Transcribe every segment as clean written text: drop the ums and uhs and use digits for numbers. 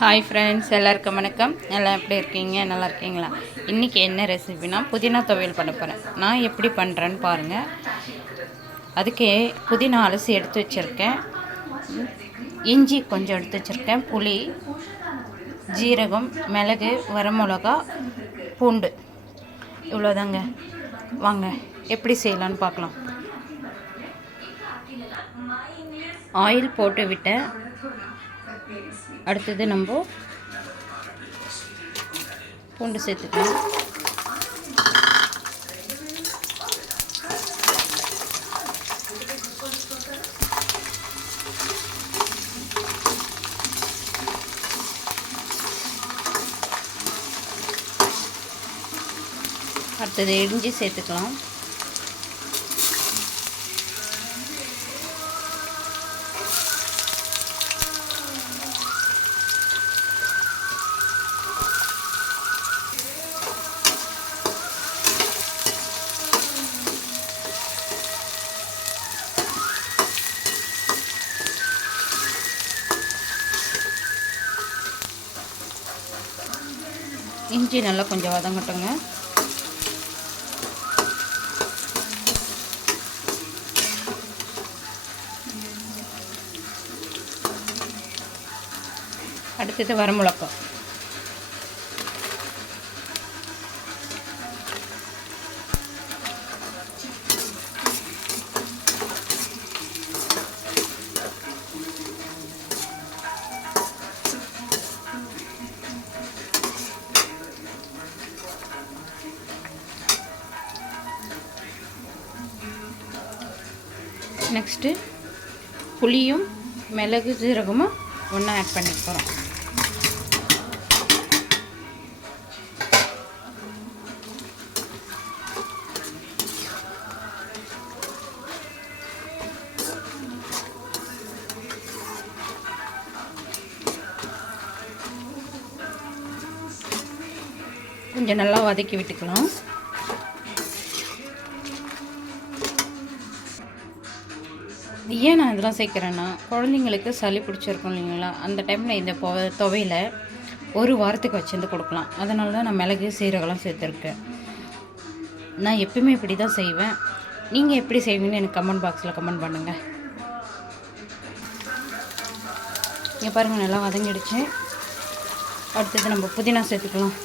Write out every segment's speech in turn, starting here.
Hi friends, எல்லாருக்கும் வணக்கம். எல்லாம் எப்படி இருக்கீங்க? நல்லா இருக்கீங்களா? இன்றைக்கி என்ன ரெசிபினா புதினா துவையல் பண்ண போகிறேன். நான் எப்படி பண்ணுறேன்னு பாருங்கள். அதுக்கே புதினா அலசி எடுத்து வச்சுருக்கேன், இஞ்சி கொஞ்சம் எடுத்து வச்சுருக்கேன், புளி, ஜீரகம், மிளகு, வரமிளகா, பூண்டு, இவ்வளோதாங்க. வாங்க எப்படி செய்யலான்னு பார்க்கலாம். ஆயில் போட்டு விட்டேன். அடுத்தது நம்ம பூண்டு சேர்த்துக்கலாம். அடுத்தது இஞ்சி சேர்த்துக்கலாம். இஞ்சி நல்லா கொஞ்சம் வதங்கட்டுங்க. அடுத்தது வரமிளகாய். நெக்ஸ்ட்டு புளியும் மிளகு ஜீரகமும் ஒன்றா ஆட் பண்ணி போகிறோம். கொஞ்சம் நல்லா வதக்கி விட்டுக்கலாம். ஏன் நான் இதெல்லாம் சேர்க்குறேன்னா, குழந்தைங்களுக்கு சளி பிடிச்சிருக்கோம் இல்லைங்களா, அந்த டைமில் இந்த துவையில ஒரு வாரத்துக்கு வச்சுருந்து கொடுக்கலாம். அதனால தான் நான் மிளகு சீரகம்லாம் சேர்த்துருக்கேன். நான் எப்பயுமே இப்படி தான் செய்வேன். நீங்கள் எப்படி செய்வீங்கன்னு எனக்கு கமெண்ட் பாக்ஸில் கமெண்ட் பண்ணுங்கள். இங்கே பாருங்கள், நல்லா வதங்கிடுச்சு. அடுத்தது நம்ம புதினா சேர்த்துக்கலாம்.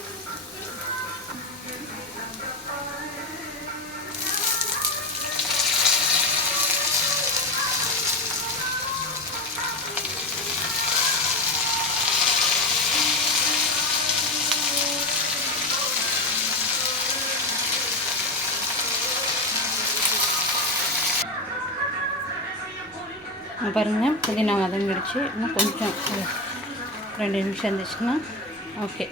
பாருங்கள், புதினா வதங்கிடுச்சு. இன்னும் கொஞ்சம் 2 நிமிஷம் இருந்துச்சுன்னா ஓகே.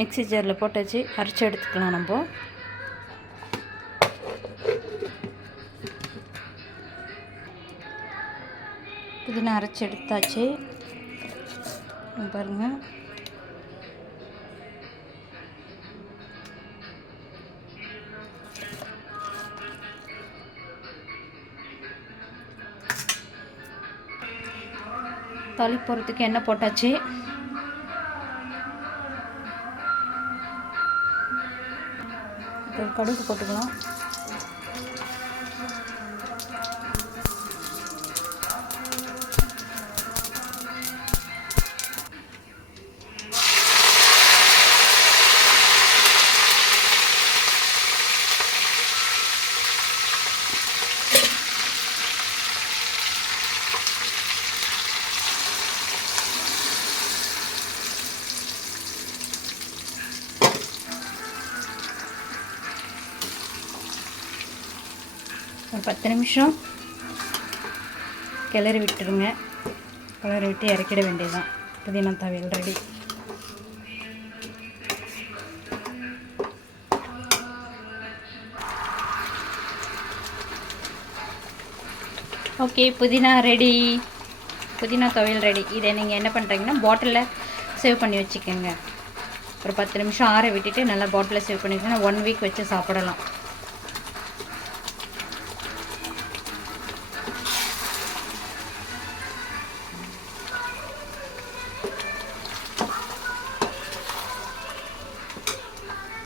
மிக்ஸி ஜாரில் போட்டாச்சு, அரைச்சி எடுத்துக்கலாம். நம்ம புதினா அரைச்சி எடுத்தாச்சு. பாருங்கள், தாளிப்பு போகிறதுக்கு எண்ணெய் போட்டாச்சு. கடுகு போட்டுக்கலாம். ஒரு 10 நிமிஷம் கிளறி விட்டுருங்க. கிளறி விட்டு இறக்கிட வேண்டியதுதான். புதினா துவையல் ரெடி. ஓகே, புதினா ரெடி. புதினா துவையல் ரெடி. இதை நீங்கள் என்ன பண்ணுறீங்கன்னா பாட்டிலில் சேவ் பண்ணி வச்சுக்கோங்க. ஒரு 10 நிமிஷம் ஆற விட்டுட்டு நல்லா பாட்டிலில் சேவ் பண்ணி வச்சுன்னா 1 வீக் வச்சு சாப்பிடலாம்.